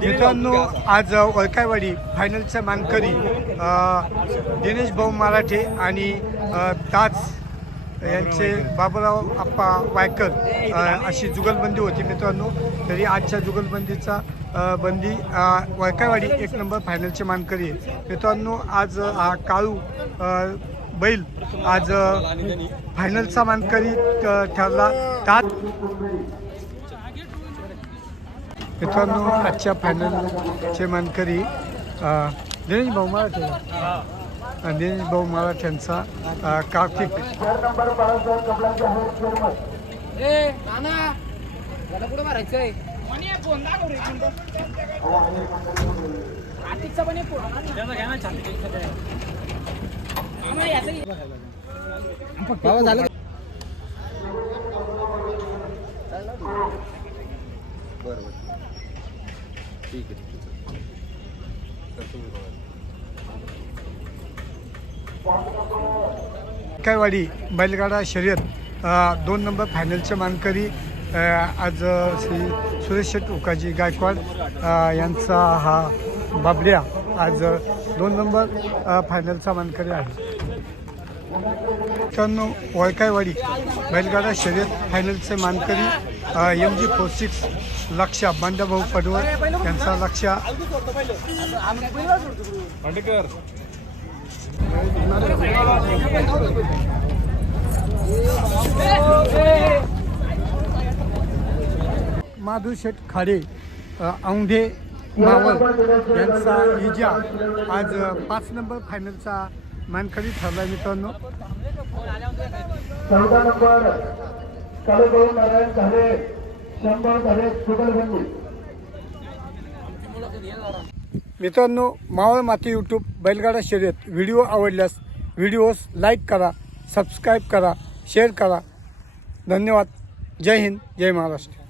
मित्रांनो आज वळकायवाडी फायनलचा मानकरी दिनेश भाऊ मराठे आणि ताज यांचे बाबूराव आप्पा वायकर अशी जुगलबंदी होती मित्रांनो. तरी आजच्या जुगलबंदीचा बंदी वळकायवाडी एक नंबर फायनलचे मानकरी आहे मित्रांनो आज हा काळू बैल आज फायनलचा मानकरी ठरला. तात मित्रांनो आजच्या फायनलचे मानकरी दिनेश भाऊ मराठे. दिनेश भाऊ मराठ्यांचा अ, कार्तिक ए नाना त्याला कुठं मारायचंय कायवाडी बैलगाडा शर्यत दोन नंबर फायनलचे मानकरी आज श्री सुरेश शेट उकाजी गायकवाड यांचा हा बाबड्या आज दोन नंबर फायनलचा मानकरी आहे. मित्रांनो वळकायवाडी बैलगाडा शर्यत फायनलचे मानकरी एम जी फोर सिक्स लक्ष बांडाभाऊ पडवळ यांचा लक्ष. माधू शेठ खाडे अ, औंढे मावळ यांचा इजा आज पाच नंबर फायनलचा मानकरी ठरला मित्रांनो. चौदा नंबर काळूभाऊ नारायण झाले शंभर झाले सुगलबंदी मित्रांनो मावळ माती यूट्यूब बैलगाडा शर्यत. व्हिडिओ आवडल्यास व्हिडिओस लाईक करा सबस्क्राईब करा शेअर करा. धन्यवाद. जय हिंद जय महाराष्ट्र.